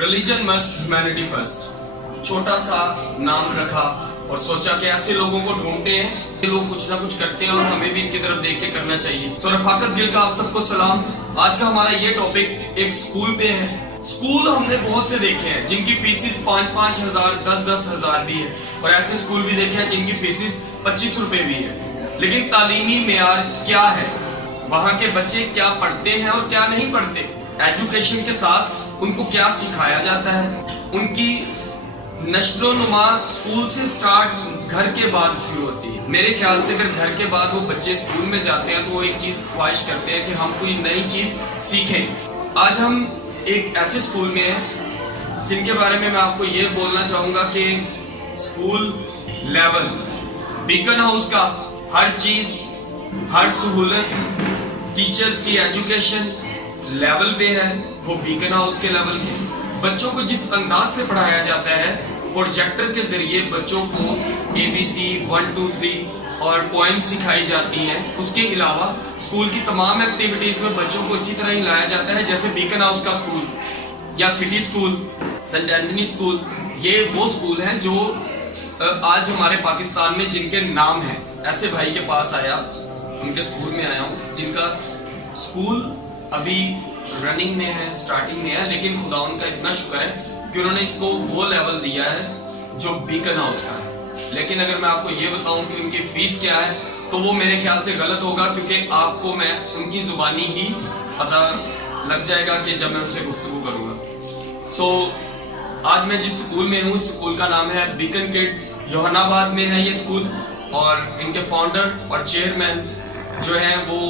Religion must humanity first. छोटा सा नाम रखा और सोचा कि ऐसे लोगों को ढूंढते हैं, ये लोग कुछ ना कुछ करते हैं और हमें भी इनकी तरफ देख के करना चाहिए। सो रफाकत गिल का आप सबको सलाम। आज का हमारा ये टॉपिक एक स्कूल पे है। स्कूल हमने बहुत से देखे हैं जिनकी फीसिस 5-5 हजार 10-10 हजार भी है, और ऐसे स्कूल भी देखे हैं जिनकी फीसिस 25 रुपए भी है। लेकिन तालीमी मेयार क्या है, वहाँ के बच्चे क्या पढ़ते हैं और क्या नहीं पढ़ते, एजुकेशन के साथ उनको क्या सिखाया जाता है, उनकी नस्लो नुमा स्कूल से स्टार्ट घर के बाद शुरू होती है। मेरे ख्याल से अगर घर के बाद वो बच्चे स्कूल में जाते हैं तो वो एक चीज ख्वाहिश करते हैं कि हम कोई नई चीज सीखें। आज हम एक ऐसे स्कूल में हैं जिनके बारे में मैं आपको ये बोलना चाहूंगा कि स्कूल लेवल बीकन हाउस का हर चीज, हर सहूलत, टीचर्स की एजुकेशन लेवल पे है वो बीकन हाउस के लेवल पे। बच्चों को जिस अंदाज से पढ़ाया जाता है, प्रोजेक्टर के जरिए बच्चों को ABC 1 2 3 और पोएम सिखाई जाती हैं। उसके अलावा स्कूल की तमाम एक्टिविटीज में बच्चों को इसी तरह ही लाया जाता है जैसे बीकन हाउस का स्कूल या city school, Saint Anthony school. ये वो स्कूल हैं जो आज हमारे पाकिस्तान में जिनके नाम हैं। ऐसे भाई के पास आया, उनके स्कूल में आया हूँ जिनका स्कूल अभी रनिंग में है, स्टार्टिंग में है, लेकिन खुदा उनका इतना शुक्र है कि उन्होंने इसको वो लेवल दिया है जो बीकन हाउस का है। लेकिन अगर मैं आपको ये बताऊं कि उनकी फीस क्या है तो वो मेरे ख्याल से गलत होगा, क्योंकि आपको मैं उनकी जुबानी ही पता लग जाएगा कि जब मैं उनसे गुफ्तगू करूंगा। सो आज मैं जिस स्कूल में हूँ, स्कूल का नाम है बीकन किड्स, योहानाबाद में है ये स्कूल, और इनके फाउंडर और चेयरमैन जो है वो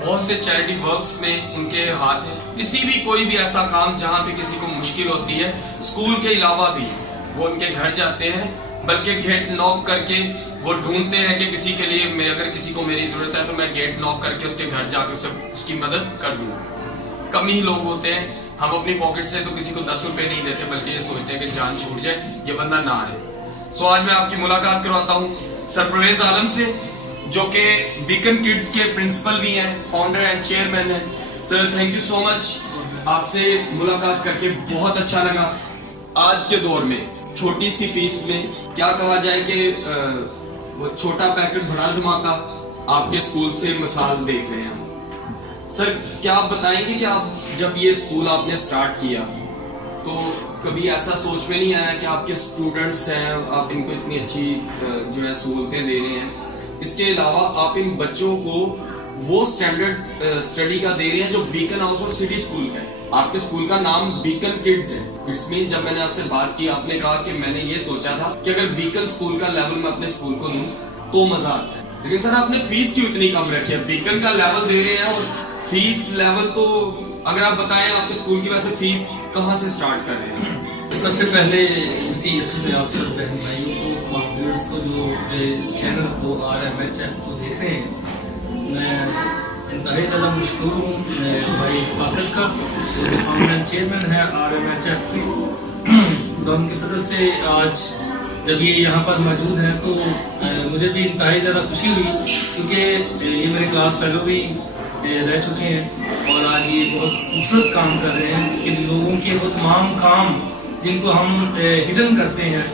बहुत से चैरिटी वर्क्स में उनके हाथ है। किसी भी कोई भी ऐसा काम जहाँ पे किसी को मुश्किल होती है, स्कूल के अलावा भी वो उनके घर जाते हैं, बल्कि गेट नॉक करके वो ढूंढते हैं कि किसी के लिए अगर किसी को मेरी जरूरत है तो मैं गेट नॉक करके उसके घर जाके उसकी मदद कर दूंगा। कम ही लोग होते हैं, हम अपनी पॉकेट से तो किसी को 10 रुपए नहीं देते, बल्कि ये सोचते हैं कि जान छूट जाए, ये बंदा ना आए। सो आज मैं आपकी मुलाकात करवाता हूँ सरपरवेज आलम से, जो कि बीकन किड्स के प्रिंसिपल भी हैं, फाउंडर एंड चेयरमैन हैं। Sir thank you so much, आपसे मुलाकात करके बहुत अच्छा लगा। आज के दौर में छोटी सी फीस में क्या कहा जाए कि वो छोटा पैकेट बड़ा धमाका आपके स्कूल से मिसाल देख रहे हैं। सर क्या आप बताएंगे कि आप जब ये स्कूल आपने स्टार्ट किया तो कभी ऐसा सोच में नहीं आया कि आपके स्टूडेंट्स हैं, आप इनको इतनी अच्छी जो है सहूलतें दे रहे हैं, इसके अलावा आप इन बच्चों को वो स्टैंडर्ड स्टडी का दे रहे हैं जो बीकन हाउस और सिटी स्कूल का है। आपके स्कूल का नाम बीकन किड्स है। इट्स मीन जब मैंने आपसे बात की, आपने कहा कि मैंने ये सोचा था कि अगर बीकन स्कूल का लेवल मैं अपने स्कूल को दूं तो मजा आता है। लेकिन सर आपने फीस क्यों इतनी कम रखी है? बीकन का लेवल दे रहे हैं और फीस लेवल तो अगर आप बताएं आपके स्कूल की वैसे फीस कहाँ से स्टार्ट कर रहे हैं? सबसे पहले इसी इसमें आप सब बहन भाइयों को, व्यूअर्स को जो इस चैनल को RMHF को देख रहे हैं, मैं इंतहाई ज़्यादा मशहूर हूँ भाई रफाकत का, जो फाउंडर चेयरमैन है RMHF के। खुदा उनके फजल से आज जब ये यहाँ पर मौजूद हैं तो मुझे भी इंतहाई ज़्यादा खुशी हुई, क्योंकि ये मेरे क्लास फेलो भी रह चुके हैं और आज ये बहुत खूबसूरत काम कर रहे हैं कि लोगों के वो तमाम काम जिनको हम हिडन करते हैं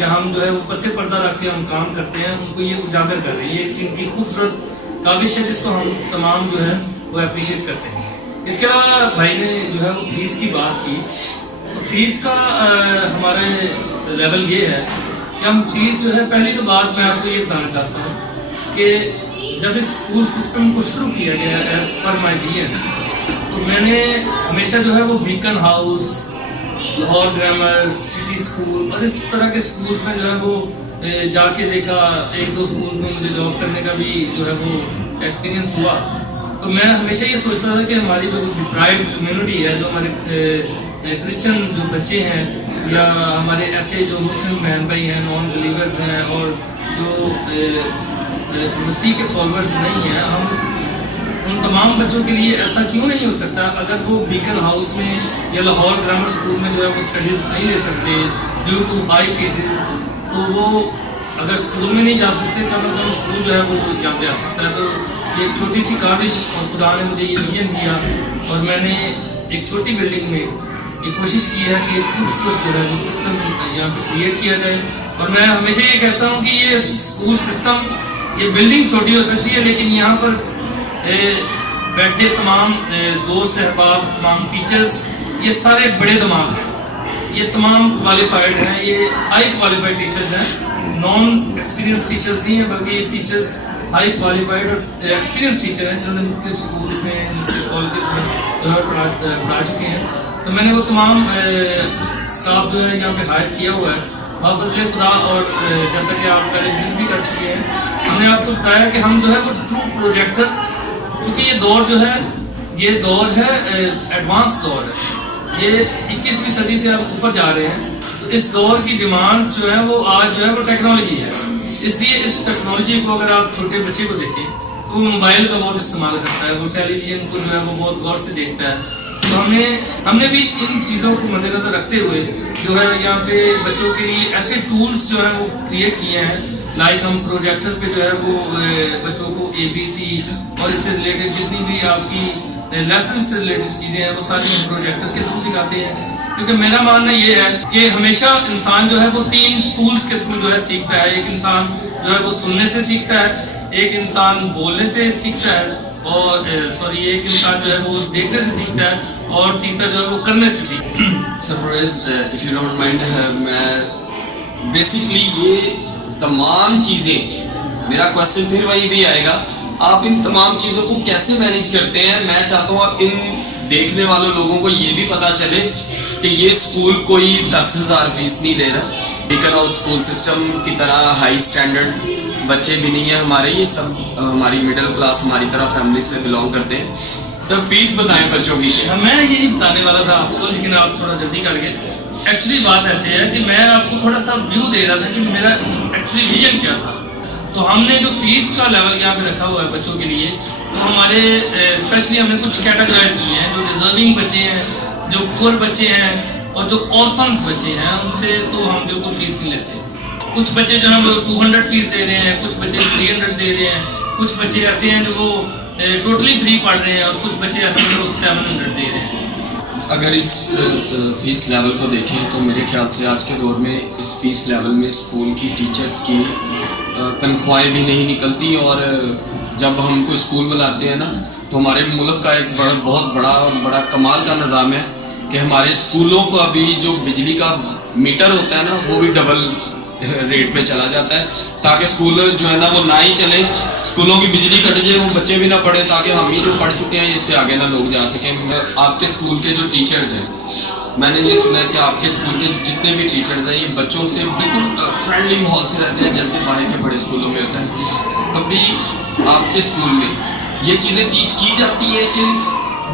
या हम जो है ऊपर से पर्दा रख के हम काम करते हैं, उनको ये उजागर कर रहे हैं। ये इनकी खूबसूरत काविश है जिसको हम तमाम जो है वो अप्रिशिएट करते हैं। इसके अलावा भाई ने जो है वो फीस की बात की, तो फीस का हमारे लेवल ये है कि हम फीस जो है, पहली तो बात मैं आपको ये बताना चाहता हूँ कि जब इस स्कूल सिस्टम को शुरू किया गया एज पर माई विजन, तो मैंने हमेशा जो है वो beacon house, Lahore grammar, city school और इस तरह के स्कूल में जो है वो जाके देखा। 1-2 स्कूल में मुझे जॉब करने का भी जो है वो एक्सपीरियंस हुआ। तो मैं हमेशा ये सोचता था कि हमारी जो डिप्राइव्ड कम्युनिटी है, जो हमारे क्रिश्चियन जो बच्चे हैं या हमारे ऐसे जो मुस्लिम बहन भाई हैं, नॉन बिलीवर्स हैं और जो मसीह के फॉलोअर्स नहीं हैं, हम उन तमाम बच्चों के लिए ऐसा क्यों नहीं हो सकता अगर वो बीकन हाउस में या लाहौर ग्रामर स्कूल में जो है वो स्टडीज नहीं ले सकते ड्यू टू हाई फीस, तो वो अगर स्कूल में नहीं जा सकते कम से कम स्कूल जो है वो यहाँ पे आ सकता है। तो ये छोटी सी काविश और खुदा ने मुझे ये विजन दिया और मैंने एक छोटी बिल्डिंग में یہ کوشش کی ہے کہ خوبصورت جو ہے وہ سسٹم یہاں پہ کریٹ کیا جائے. اور میں ہمیشہ یہ کہتا ہوں کہ یہ اسکول سسٹم، یہ بلڈنگ چھوٹی ہو سکتی ہے لیکن یہاں پر بیٹھے تمام دوست احباب، تمام ٹیچرز، یہ سارے بڑے دماغ ہیں، یہ تمام کوالیفائڈ ہیں، یہ ہائی کوالیفائڈ ٹیچرز ہیں، نان ایکسپیرینس ٹیچرز نہیں ہیں بلکہ یہ ٹیچرز ہائی کوالیفائڈ اور ایکسپیرینس ٹیچر ہیں جنہوں نے مختلف اسکول میں کالجز میں جو ہے پڑھا چکے ہیں. تو میں نے وہ تمام اسٹاف جو ہے یہاں پہ ہائر کیا ہوا ہے بفضل خدا. اور جیسا کہ آپ پہلے وزٹ بھی کر چکے ہیں، ہم نے آپ کو بتایا کہ ہم جو ہے وہ ٹرو پروجیکٹر، کیونکہ یہ دور جو ہے یہ دور ہے ایڈوانس دور ہے، یہ 21ویں صدی سے آپ اوپر جا رہے ہیں. تو اس دور کی ڈیمانڈ جو ہے وہ آج جو ہے وہ ٹیکنالوجی ہے. اس لیے اس ٹیکنالوجی کو اگر آپ چھوٹے بچے کو دیکھیں تو وہ موبائل کا بہت استعمال کرتا ہے، وہ ٹیلی ویژن کو جو ہے وہ بہت غور سے دیکھتا ہے. تو ہم نے بھی ان چیزوں کو مد نظر رکھتے ہوئے جو ہے یہاں پہ بچوں کے لیے ایسے ٹولز جو ہیں وہ کریٹ کیے ہیں. لائک ہم پروجیکٹر پہ جو ہے وہ بچوں کو ABC اور اس سے ریلیٹڈ جتنی بھی آپ کی لیسن سے ریلیٹڈ چیزیں ہیں وہ ساری ہم پروجیکٹر کے تھرو دکھاتے ہیں. کیونکہ میرا ماننا یہ ہے کہ ہمیشہ انسان جو ہے وہ 3 ٹولز کے تھرو جو ہے سیکھتا ہے. ایک انسان جو ہے وہ سننے سے سیکھتا ہے، ایک انسان بولنے سے سیکھتا ہے، اور ایک انسان جو ہے وہ دیکھنے سے سیکھتا ہے، اور تیسرا جو ہے وہ کرنے سے سیکھتا ہے. Surprise if you don't mind, میں بیسکلی یہ تمام چیزیں، میرا کوشچن پھر وہی بھی آئے گا، آپ ان تمام چیزوں کو کیسے مینیج کرتے ہیں؟ میں چاہتا ہوں آپ ان دیکھنے والوں لوگوں کو یہ بھی پتا چلے کہ یہ اسکول کوئی 10,000 فیس نہیں لے رہا. بیکن ہاؤس اسکول سسٹم کی طرح ہائی اسٹینڈرڈ بچے بھی نہیں ہیں ہمارے، یہ سب ہماری مڈل کلاس ہماری طرح فیملی سے بلانگ کرتے ہیں. سر فیس بتائیں بچوں کی. میں یہی بتانے والا تھا آپ کو، لیکن آپ تھوڑا جلدی کر گئے. ایکچولی بات ایسے ہے کہ میں آپ کو تھوڑا سا ویو دے رہا تھا کہ میرا ایکچولی ویژن کیا تھا. تو ہم نے جو فیس کا لیول یہاں پہ رکھا ہوا ہے بچوں کے لیے، تو ہمارے اسپیشلی ہم نے کچھ کیٹاگرائز کیے ہیں. جو ڈیزرونگ بچے ہیں، جو پور بچے ہیں، اور جو آرفنز بچے ہیں، ان سے تو ہم بالکل فیس نہیں لیتے. کچھ بچے جو ہیں وہ 200 فیس دے رہے ہیں، کچھ بچے 300 دے رہے ہیں، کچھ بچے ایسے ہیں جو وہ ٹوٹلی فری پڑھ رہے ہیں، اور کچھ بچے ایسے ہیں جو 700 دے رہے ہیں. اگر اس فیس لیول کو دیکھیں تو میرے خیال سے آج کے دور میں اس فیس لیول میں اسکول کی ٹیچرز کی تنخواہیں بھی نہیں نکلتی. اور جب ہم کو اسکول بلاتے ہیں نا تو ہمارے ملک کا ایک بہت بڑا کمال کا نظام ہے کہ ہمارے اسکولوں کو ابھی جو بجلی کا میٹر ہوتا ہے نا وہ بھی ڈبل ریٹ پہ چلا جاتا ہے، تاکہ اسکول جو ہے نا وہ نہ ہی چلے، اسکولوں کی بجلی کٹ جائے، وہ بچے بھی نہ پڑھے، تاکہ ہم ہی جو پڑھ چکے ہیں اس سے آگے نہ لوگ جا سکیں. آپ کے اسکول کے جو ٹیچرز ہیں، میں نے یہ سنا ہے کہ آپ کے اسکول کے جتنے بھی ٹیچرز ہیں یہ بچوں سے بالکل فرینڈلی ماحول سے رہتے ہیں، جیسے باہر کے بڑے اسکولوں میں ہوتا ہے. کبھی آپ کے اسکول میں یہ چیزیں ٹیچ کی جاتی ہیں کہ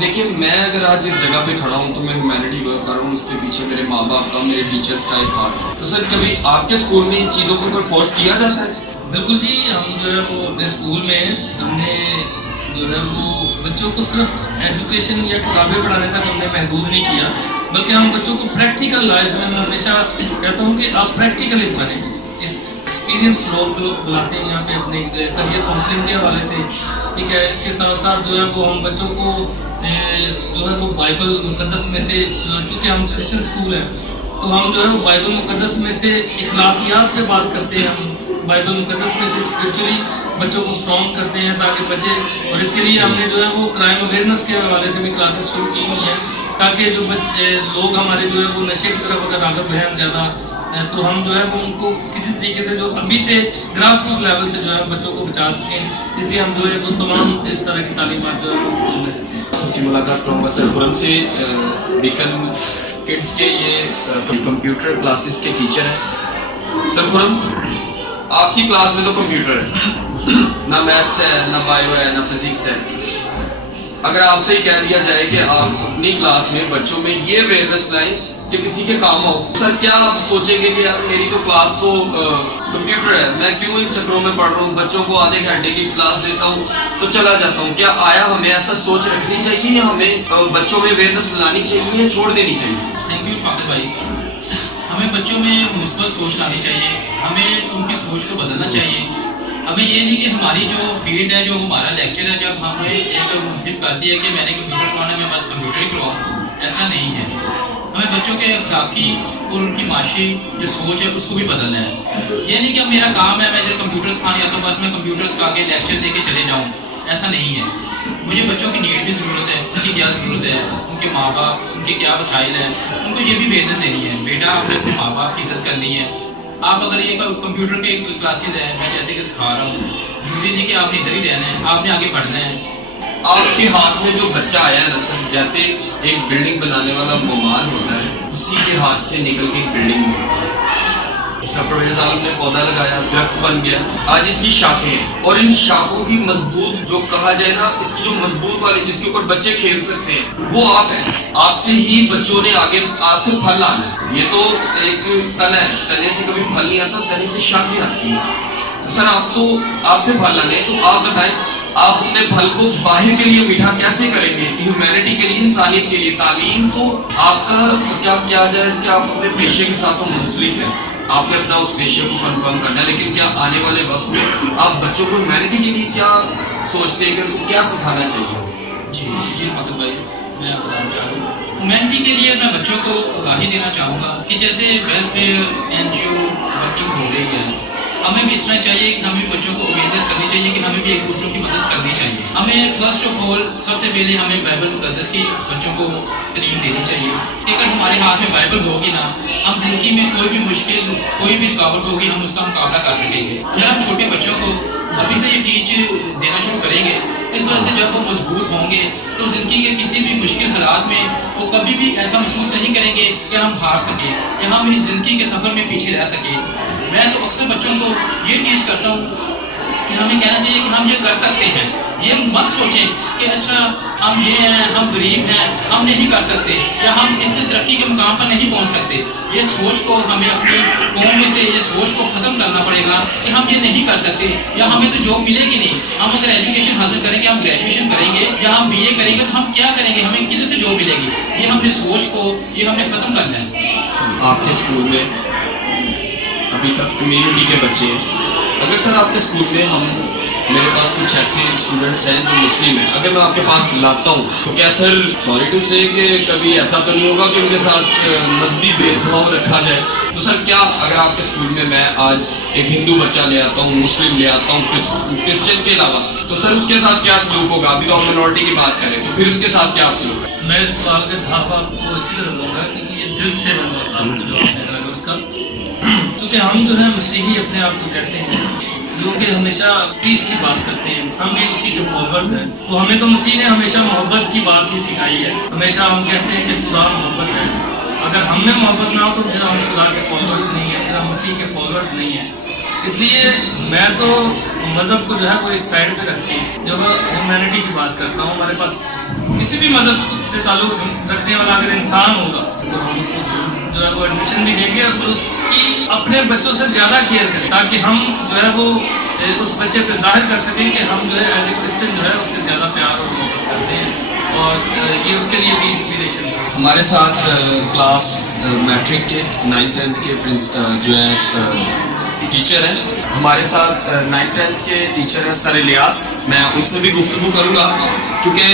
دیکھیں میں اگر آج اس جگہ پہ کھڑا ہوں تو میں ہیومینٹی ورک کر رہا ہوں، اس کے پیچھے میرے ماں باپ کا، میرے ٹیچرز کا ایک ہاتھ ہے. تو سر کبھی آپ کے اسکول میں ان چیزوں کو کوئی فورس کیا جاتا ہے؟ بالکل جی، ہم جو ہے وہ اپنے اسکول میں ہم نے جو ہے وہ بچوں کو صرف ایجوکیشن یا کتابیں پڑھانے تک ہم نے محدود نہیں کیا، بلکہ ہم بچوں کو پریکٹیکل لائف میں ہمیشہ کہتا ہوں کہ آپ پریکٹیکلی بنیں. اس ایکسپیرینس لوگ بلاتے ہیں یہاں پہ اپنے کریئر کاؤنسلنگ کے حوالے سے، ٹھیک ہے. اس کے ساتھ ساتھ جو ہے وہ ہم بچوں کو جو ہے وہ بائبل مقدس میں سے، چونکہ ہم کرسچن اسکول ہیں تو ہم جو ہے وہ بائبل مقدس میں سے اخلاقیات پہ بات کرتے ہیں. ہم بائبل مقدس میں سے اسپرچولی بچوں کو اسٹرانگ کرتے ہیں تاکہ بچے، اور اس کے لیے ہم نے جو ہے وہ کرائم اویئرنیس کے حوالے سے بھی کلاسز شروع کی ہوئی ہیں، تاکہ جو لوگ ہمارے جو ہے وہ نشے کی طرف اگر راغب ہیں زیادہ، تو ہم جو ہے وہ ان کو کسی طریقے سے جو ابھی سے گراس روٹ لیول سے جو ہے بچوں کو بچا سکیں. اس لیے ہم جو ہے وہ تمام اس طرح کی تعلیمات جو ہے وہ دیتے ہیں. سب کی ملاقات پروفیسر خرم سے، بیکن کڈس کے یہ کمپیوٹر کلاسز کے ٹیچر ہیں. سر خرم، آپ کی کلاس میں تو کمپیوٹر ہے، نہ میتھس ہے، نہ بایو ہے، نہ فزکس ہے. اگر آپ سے ہی کہہ دیا جائے کہ آپ اپنی کلاس میں بچوں میں یہ اویئرنیس لائیں کہ کسی کے کام ہو، سر کیا آپ سوچیں گے کہ یار میری تو کلاس تو کمپیوٹر ہے، میں کیوں ان چکروں میں پڑھ رہا ہوں، بچوں کو آدھے گھنٹے کی کلاس دیتا ہوں تو چلا جاتا ہوں. کیا آیا ہمیں ایسا سوچ رکھنی چاہیے یا ہمیں بچوں میں اویئرنیس لانی چاہیے یا چھوڑ دینی چاہیے؟ تھینک یو فاطر بھائی. ہمیں بچوں میں مثبت سوچ لانی چاہیے، ہمیں ان کی سوچ کو بدلنا چاہیے. ہمیں یہ نہیں کہ ہماری جو فیلڈ ہے، جو ہمارا لیکچر ہے، جب ہمیں ایک منتخب کر دیا کہ میں نے کمپیوٹر پڑھانا ہے میں بس کمپیوٹر ہی کرواؤں، ایسا نہیں ہے. हमें बच्चों के अखलाकी और उनकी माशी जो सोच है उसको भी बदलना है। ये नहीं कि अब मेरा काम है मैं इधर कंप्यूटर सिखाने आता हूँ बस मैं कंप्यूटर सिखा के लेक्चर दे के चले जाऊँ, ऐसा नहीं है। मुझे बच्चों की नीड भी ज़रूरत है, उनकी क्या ज़रूरत है, उनके माँ बाप, उनके क्या वसाइल हैं, उनको ये भी बेहतर देनी है। बेटा आपने अपने माँ बाप की इज्जत करनी है। आप अगर ये कंप्यूटर के क्लासेस है मैं जैसे कि सिखा रहा हूँ, ज़रूरी नहीं कि आपने इधर ही रहना है, आपने आगे बढ़ना है। आपके हाथ में जो बच्चा आया है ना सर, जैसे एक बिल्डिंग बनाने वाला मोमार होता है, उसी के हाथ से निकल के एक बिल्डिंग बनती है। परवेज साहब ने पौधा लगाया, दरख्त बन गया, आज इसकी शाखें हैं और इन शाखों की मजबूत जो कहा जाए ना, इसकी जो मजबूत वाली जिसके ऊपर बच्चे खेल सकते हैं वो आप हैं। आपसे ही बच्चों ने आगे आपसे फल लाना है। ये तो एक तना है, तने से कभी फल नहीं आता, तने से शाखें आती हैं। सर आप तो आपसे फल लाने, तो आप बताएं आप अपने फल को बाहर के लिए मीठा कैसे करेंगे, ह्यूमैनिटी के लिए, इंसानियत के लिए। तालीम तो आपका क्या जाए कि आप अपने पेशे के साथ मुंसलिक हैं, आपने अपना उस पेशे को कंफर्म करना है, लेकिन क्या आने वाले वक्त में आप बच्चों को ह्यूमैनिटी के लिए क्या सोचते हैं कि उनको क्या सिखाना चाहिए? जी फातिक भाई, मैं बताना चाह रहा हूँ ह्यूमैनिटी के लिए मैं बच्चों को आगाही देना चाहूँगा कि जैसे वेलफेयर NGO वर्किंग हो रही है, हमें भी इस तरह चाहिए कि हमें बच्चों को अवेयरनेस करनी चाहिए कि हमें भी एक दूसरों की मदद करनी चाहिए। हमें फर्स्ट ऑफ ऑल सबसे पहले हमें बाइबल मुकद्दस की बच्चों को तालीम देनी चाहिए कि अगर हमारे हाथ में बाइबल होगी ना, हम जिंदगी में कोई भी मुश्किल, कोई भी रुकावट होगी, हम उसका मुकाबला कर सकेंगे। अगर हम छोटे बच्चों को अभी से ये टीच देना शुरू करेंगे, इस वजह से जब वो मजबूत होंगे तो जिंदगी के किसी भी मुश्किल हालात में वो कभी भी ऐसा महसूस नहीं करेंगे कि हम हार सके या हम इस जिंदगी के सफर में पीछे रह सके। मैं तो अक्सर बच्चों को ये टीच करता हूँ कि हमें कहना चाहिए कि हम ये कर सकते हैं। ये मत सोचें कि अच्छा हम ये हैं, हम गरीब हैं, हम नहीं कर सकते या हम इस तरक्की के मुकाम पर नहीं पहुंच सकते। ये सोच को हमें अपनी कौम में से ये सोच को ख़त्म करना पड़ेगा कि हम ये नहीं कर सकते या हमें तो जॉब मिलेगी नहीं। हम अगर एजुकेशन हासिल करेंगे, हम ग्रेजुएशन करेंगे या हम BA करेंगे तो हम क्या करेंगे, हमें किधर से जॉब मिलेगी? ये हमने सोच को ये हमने ख़त्म करना है। आपके स्कूल में अभी तक कम्युनिटी के बच्चे हैं, अगर सर आपके स्कूल में मेरे पास कुछ ऐसे स्टूडेंट्स हैं जो मुस्लिम हैं, अगर मैं आपके पास लाता हूँ तो क्या सर सॉरी टू से कि कभी ऐसा तो नहीं होगा कि उनके साथ मजहबी भेदभाव रखा जाए? तो सर क्या अगर आपके स्कूल में मैं आज एक हिंदू बच्चा ले आता हूँ, मुस्लिम ले आता हूँ, क्रिश्चियन के अलावा, तो सर उसके साथ क्या सलूक होगा? अभी तो हम मिनॉरिटी की बात करें तो फिर उसके साथ क्या सलूक है? मैं इस सवाल का जवाब आपको इसी तरह दूंगा क्योंकि ये दिल से आपको जवाब देना है उसका, क्योंकि हम जो है मसीही अपने आप को कहते हैं जो कि हमेशा पीस की बात करते हैं, हम भी उसी के फॉलोअर्स हैं। तो हमें तो मसीह ने हमेशा मोहब्बत की बात ही सिखाई है। हमेशा हम कहते हैं कि खुदा मोहब्बत है, अगर हम में मोहब्बत ना हो तो फिर हम खुदा के फॉलोअर्स नहीं है, फिर हम मसीह के फॉलोअर्स नहीं हैं। इसलिए मैं तो मज़हब को जो है वो एक साइड पे रख के जब ह्यूमैनिटी की बात करता हूँ, हमारे पास किसी भी मज़हब से ताल्लुक़ रखने वाला अगर इंसान होगा तो हम उसको जो है वो एडमिशन भी देंगे और उसकी अपने बच्चों से ज़्यादा केयर करें ताकि हम जो है वो उस बच्चे पे जाहिर कर सकें कि हम जो है एज ए क्रिश्चियन जो है उससे ज़्यादा प्यार और मोहब्बत करते हैं और ये उसके लिए भी इंस्पिरेशन है। हमारे साथ क्लास मैट्रिक के 9th-10th के जो है टीचर हैं, हमारे साथ 9th-10th के टीचर हैं सर इलियास। मैं उनसे भी गुफ्तगू करूंगा क्योंकि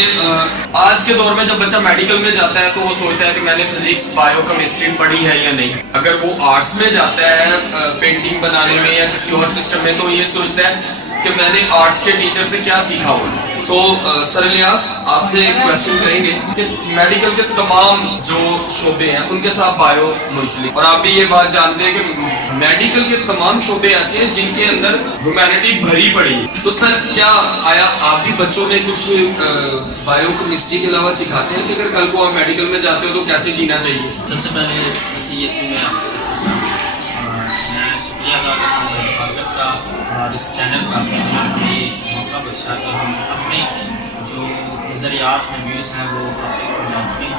आज के दौर में जब बच्चा मेडिकल में जाता है तो वो सोचता है कि मैंने फिजिक्स, बायो, केमिस्ट्री पढ़ी है या नहीं। अगर वो आर्ट्स में जाता है पेंटिंग बनाने में या किसी और सिस्टम में तो ये सोचता है कि मैंने आर्ट्स के टीचर से क्या सीखा हुआ है। सर इलियास आपसे एक क्वेश्चन करेंगे कि मेडिकल के तमाम जो शोबे हैं उनके साथ बायो मुंसलिक, और आप भी ये बात जानते हैं कि मेडिकल के तमाम शोबे ऐसे हैं जिनके अंदर ह्यूमैनिटी भरी पड़ी है। तो सर क्या आया आप भी बच्चों में कुछ बायो केमिस्ट्री के अलावा सिखाते हैं कि अगर कल को आप मेडिकल में जाते हो तो कैसे जीना चाहिए? सबसे पहले मैं शुक्रिया अदा करता हूँ स्वागत का और इस चैनल का हमें मौका बख्शा कि हम अपने जो नज़रियात हैं, व्यूज़ हैं वो आपको पहुँचा सकें।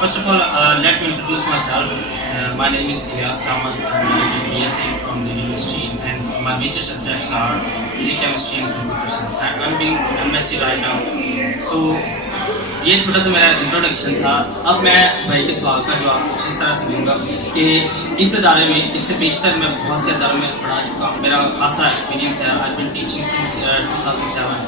First of all let me introduce myself. My name is Ilyas Ahmad, BSc from the university and my major subjects are physics, chemistry and computer science. I'm doing MSc right now. So ये छोटा सा मेरा introduction था। अब मैं भाई के सवाल का जवाब कुछ इस तरह से दूंगा कि इस अदारे में इससे बेशतर मैं बहुत से अदारों में पढ़ा चुका हूँ, मेरा खासा एक्सपीरियंस है। आई बीन टीचिंग सिंस 2007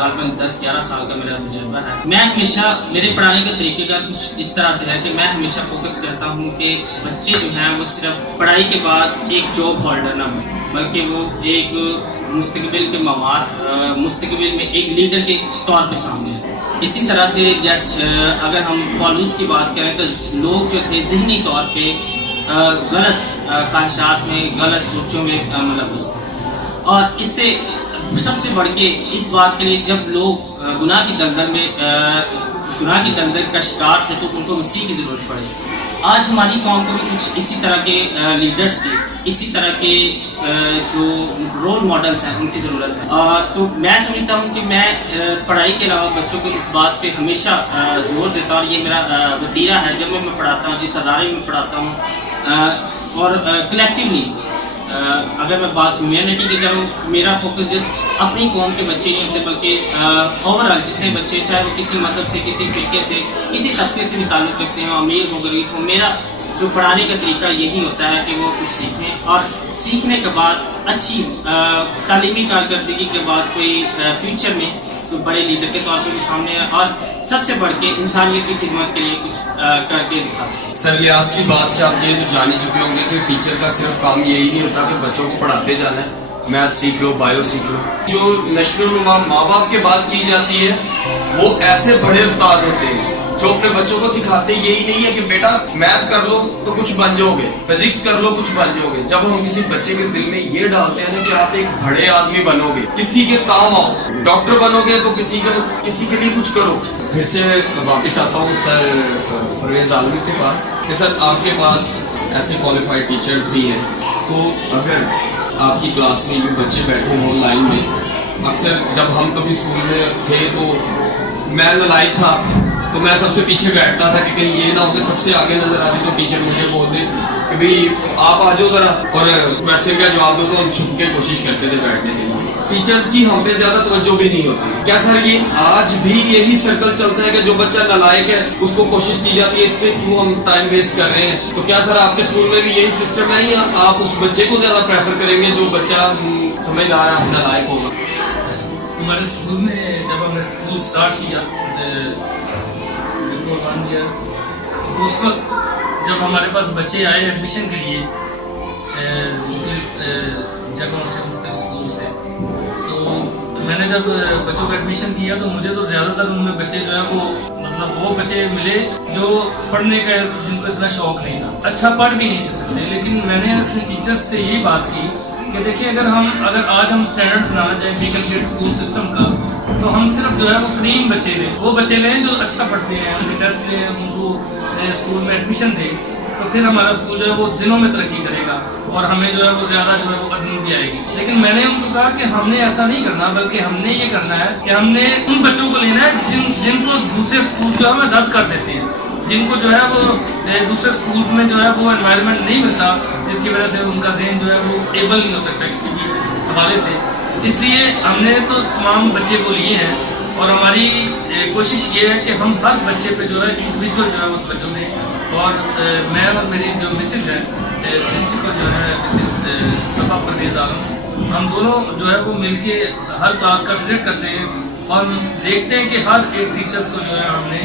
तकरीबन 10-11 साल का मेरा तजुर्बा है। मैं हमेशा मेरे पढ़ाने का तरीके का कुछ इस तरह से है कि मैं हमेशा फोकस करता हूँ कि बच्चे जो हैं वो सिर्फ पढ़ाई के बाद एक जॉब होल्डर ना बने, बल्कि वो एक मुस्तकबिल के मवाद मुस्तकबिल में एक लीडर के तौर पे सामने है। इसी तरह से जैसे अगर हम पॉलूस की बात करें तो लोग जो थे ज़हनी तौर पे गलत ख्वाहिशात में, गलत सोचों में मुलव्वस थे, और इससे सबसे बढ़ के इस बात के लिए जब लोग गुनाह की दलदल का शिकार थे तो उनको मसीह की ज़रूरत पड़ी। आज हमारी कौम को भी कुछ इसी तरह के लीडर्स की, इसी तरह के जो रोल मॉडल्स हैं उनकी ज़रूरत है। तो मैं समझता हूँ कि मैं पढ़ाई के अलावा बच्चों को इस बात पे हमेशा जोर देता हूँ, और ये मेरा वतीरा है जब मैं पढ़ाता हूँ, जिस अदारे में पढ़ाता हूँ। और कलेक्टिवली अगर मैं बात ह्यूमैनिटी की करूँ, मेरा फोकस जस्ट अपनी कौम के बच्चे नहीं होते, बल्कि ओवरऑल जितने बच्चे, चाहे वो किसी मजहब से, किसी फिरके से, किसी तबके से भी ताल्लुक़ रखते हैं, अमीर हो गरीब हो, मेरा जो पढ़ाने का तरीका यही होता है कि वो कुछ सीखें, और सीखने के बाद अच्छी तालीमी कारकर्दगी के बाद कोई फ्यूचर में तो बड़े लीडर के तौर पे भी सामने है, और सबसे बढ़ के इंसानियत की खिदमत के लिए कुछ करके दिखाते। सर लियाज की बात से आप ये तो जान ही चुके होंगे कि टीचर का सिर्फ काम यही नहीं होता कि बच्चों को पढ़ाते जाना है, मैथ सीख लो, बायो सीख लो। जो नेशनल माँ बाप के बात की जाती है वो ऐसे बड़े उस्ताद होते हैं जो अपने बच्चों को सिखाते यही नहीं है कि बेटा मैथ कर लो तो कुछ बन जाओगे, फिजिक्स कर लो कुछ बन जाओगे। जब हम किसी बच्चे के दिल में ये डालते हैं ना कि आप एक बड़े आदमी बनोगे, किसी के काम आओ, डॉक्टर बनोगे तो किसी के लिए कुछ करो। फिर से वापस आता हूँ सर परवेज आलमी के पास कि सर आपके पास ऐसे क्वालिफाइड टीचर्स भी हैं, तो अगर आपकी क्लास में जो बच्चे बैठे हों लाइन में, अक्सर जब हम कभी स्कूल में थे तो मैं नालायक था तो मैं सबसे पीछे बैठता था कि कहीं ये ना हो कि सबसे आगे नजर आ जाए तो टीचर मुझे बोल दे कि भाई आप आ जाओ जरा, और क्वेश्चन का जवाब दो, तो हम छुप के कोशिश करते थे बैठने के लिए। टीचर्स की हम पे ज्यादा तवज्जो भी नहीं होती। क्या सर ये आज भी यही सर्कल चलता है कि जो बच्चा नालायक है उसको कोशिश की जाती है इस पे क्यों हम टाइम वेस्ट कर रहे हैं? तो क्या सर आपके स्कूल में भी यही सिस्टम है, या आप उस बच्चे को ज्यादा प्रेफर करेंगे जो बच्चा समझ आ रहा है नालायक होगा? हमारे स्कूल में जब हमने स्कूल स्टार्ट किया तो उस वक्त जब हमारे पास बच्चे आए एडमिशन के लिए जगहों से, मुख्तलिफ स्कूल से, तो मैंने जब बच्चों का एडमिशन किया तो मुझे तो ज़्यादातर उनमें बच्चे जो है वो बच्चे मिले जो पढ़ने का जिनको इतना शौक नहीं था, अच्छा पढ़ भी नहीं थे सकते। लेकिन मैंने अपने टीचर्स से यही बात की कि देखिए अगर आज हम स्टैंडर्ड बनाना चाहें बीकन ग्रेड स्कूल सिस्टम का, तो हम सिर्फ जो है वो क्रीम बच्चे लें, वो बच्चे लें जो अच्छा पढ़ते हैं, उनके टेस्ट लें, उनको स्कूल में एडमिशन दें, तो फिर हमारा स्कूल जो है वो दिनों में तरक्की करेगा और हमें जो है वो ज़्यादा जो है वो अर्निंग भी आएगी। लेकिन मैंने उनको कहा कि हमने ऐसा नहीं करना, बल्कि हमने ये करना है कि हमने उन बच्चों को लेना है जिनको दूसरे स्कूल जो है वो रद्द कर देते हैं, जिनको जो है वो दूसरे स्कूल में जो है वो एनवायरनमेंट नहीं मिलता, जिसकी वजह से उनका ज़हन जो है वो एबल नहीं हो सकता किसी भी हवाले से। इसलिए हमने तो तमाम बच्चे को लिए हैं, और हमारी कोशिश ये है कि हम हर बच्चे पे जो है इंडिविजुअल जो है वो तवज्जो दें। और मैं और मेरी जो मिसेज है प्रिंसिपल जो है मिसेज सफा परवेज आलम, हम दोनों जो है वो मिलके हर क्लास का विजिट करते हैं और देखते हैं कि हर एक टीचर्स को जो है हमने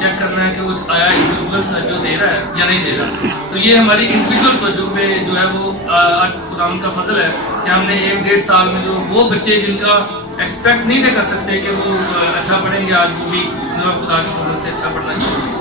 चेक करना है कि वो आया इंडिविजुअल तवज्जो दे रहा है या नहीं दे रहा। तो ये हमारी इंडिविजुअल तवज्जो पे जो है वो आज खुदा का फजल है कि हमने 1-1.5 साल में जो वो बच्चे जिनका एक्सपेक्ट नहीं थे कर सकते कि वो अच्छा पढ़ेंगे, आज वो भी खुदा के फजल से अच्छा पढ़ना चाहिए।